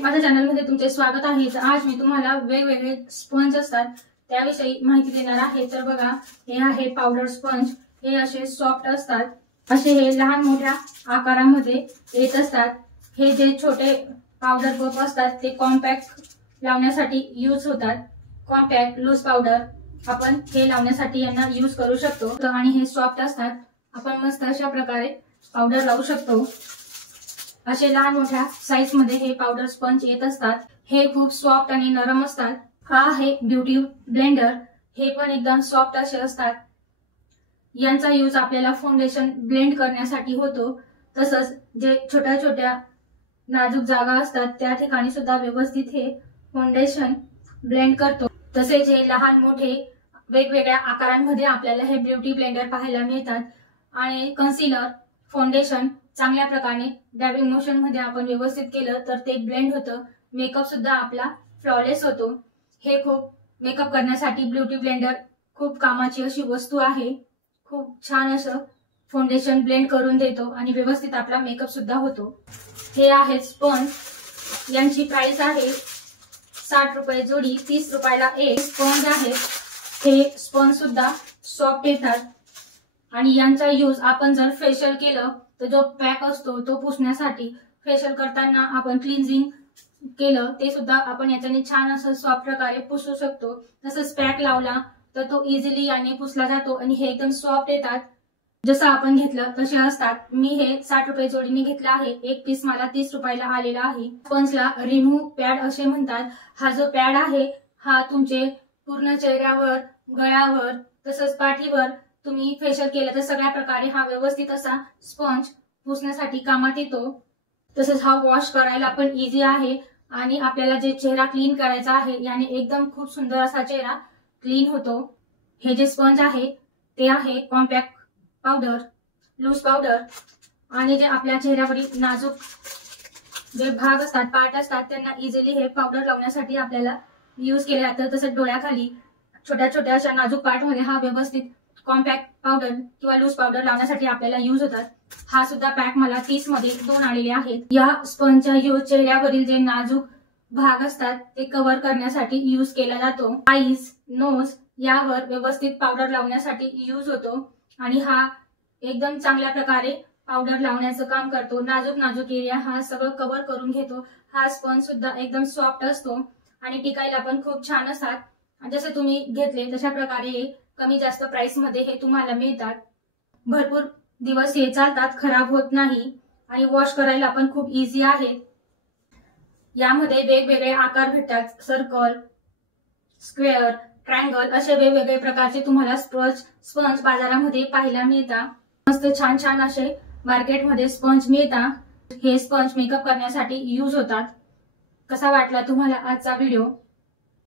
माझ्या चॅनलमध्ये तुमचे स्वागत आहे। तर आज मी तुम्हाला वेगवेगळे स्पंज असतात त्याविषयी माहिती देणार आहे। तर बघा, हे आहे पावडर स्पंज। हे असे सॉफ्ट असतात, असे हे लहान मोठ्या आकारामध्ये येत असतात। हे जे छोटे पावडर पफ असतात ते कॉम्पॅक्ट लावण्यासाठी यूज होतात। कॉम्पॅक्ट लूज पावडर आपण हे लावण्यासाठी यांना यूज करू शकतो। आणि हे सॉफ्ट असतात, आपण मस्त अशा प्रकारे पावडर लावू शकतो। असे लहान मोठ्या साइज मध्ये हे पावडर स्पंज येत असतात। हे खूप सॉफ्ट आणि नरम असतात। हा आहे ब्युटी ब्लेंडर। हे पण एकदम सॉफ्ट असे असतात। यांचा यूज आपल्याला फाउंडेशन ब्लेंड करण्यासाठी होतो। तसंच जे छोट्या छोट्या नाजूक जागा असतात त्या ठिकाणी सुद्धा व्यवस्थित हे फाउंडेशन ब्लेंड करतो। तसेच हे लहान मोठे वेगवेगळ्या आकारांमध्ये आपल्याला हे ब्युटी ब्लेंडर पाहायला मिळतात। आणि कन्सीलर, फाउंडेशन चांगल्या प्रकारे डॅबिंग मोशन मध्ये आपण व्यवस्थित केलं तर ते ब्लेंड होतं। मेकअप सुद्धा आपला फ्लॉलेस होतो। हे खूप मेकअप करण्यासाठी ब्युटी ब्लेंडर खूप कामाची अशी वस्तू आहे। खूप छान असं फाउंडेशन ब्लेंड करून देतो आणि व्यवस्थित आपला मेकअप सुद्धा होतो। हे आहे स्पंज। यांची प्राइस आहे 60 रुपये जोडी, 30 रुपयाला एक स्पंज आहे। हे स्पंज सुद्धा सॉफ्ट येतात आणि यांचा यूज आपण जर फेशियल केलं तर जो पॅक असतो तो पुसण्यासाठी, फेशियल करताना आपण क्लिन्झिंग केलं ते सुद्धा आपण याच्याने छान असं सॉफ्ट प्रकारे पुसू शकतो। तसंच पॅक लावला तर तो इझिली याने पुसला जातो आणि हे एकदम सॉफ्ट येतात। जसं आपण घेतलं तसे असतात। मी हे 60 रुपये जोडीने घेतलं आहे। एक पीस मला 30 रुपयाला आलेला आहे। स्पंजला रिमूव्ह पॅड असे म्हणतात। हा जो पॅड आहे हा तुमचे पूर्ण चेहऱ्यावर, गळ्यावर तसंच पाठीवर तुम्ही फेशियल केलं तर सगळ्या प्रकारे हा व्यवस्थित असा स्पंज पुसण्यासाठी कामात येतो। तसंच हा वॉश करायला पण इझी आहे आणि आपल्याला जे चेहरा क्लीन करायचा आहे याने एकदम खूप सुंदर असा चेहरा क्लीन होतो। हे जे स्पंज आहे ते आहे कॉम्पॅक्ट पावडर, लूज पावडर। आणि जे आपल्या चेहऱ्यावरील नाजूक जे भाग असतात, पार्ट असतात त्यांना इझिली हे पावडर लावण्यासाठी आपल्याला यूज केले जातं। तसंच डोळ्याखाली छोट्या छोट्या अशा नाजूक पार्ट मध्ये हा व्यवस्थित कॉम्पॅक्ट पावडर किंवा लूज पावडर लावण्यासाठी आपल्याला यूज होतात। हा सुद्धा पॅक मला 30 मध्ये 2 आलेले आहेत। या स्पंजचा यूज चेहऱ्यावरील जे नाजूक भाग असतात ते कव्हर करण्यासाठी यूज केला जातो। आईज, नोज यावर व्यवस्थित पावडर लावण्यासाठी यूज होतो आणि हा एकदम चांगल्या प्रकारे पावडर लावण्याचं काम करतो। नाजूक नाजूक एरिया हा सगळं कव्हर करून घेतो। हा स्पंज सुद्धा एकदम सॉफ्ट असतो आणि टिकायला पण खूप छान असतात। जसे तुम्ही घेतले तशा प्रकारे कमी जास्त प्राइस मध्ये हे तुम्हाला मिळतात। भरपूर दिवस हे चालतात, खराब होत नाही आणि वॉश करायला पण खूप इझी आहे। यामध्ये वेगवेगळे आकार भेटतात। सर्कल, स्क्वेअर, ट्रायंगल असे वेगवेगळे प्रकारचे तुम्हाला स्पंज बाजारामध्ये पाहायला मिळतात। मस्त छान छान असे मार्केटमध्ये स्पंज मिळतात। हे स्पंज मेकअप करण्यासाठी यूज होतात। कसा वाटला तुम्हाला आजचा व्हिडिओ?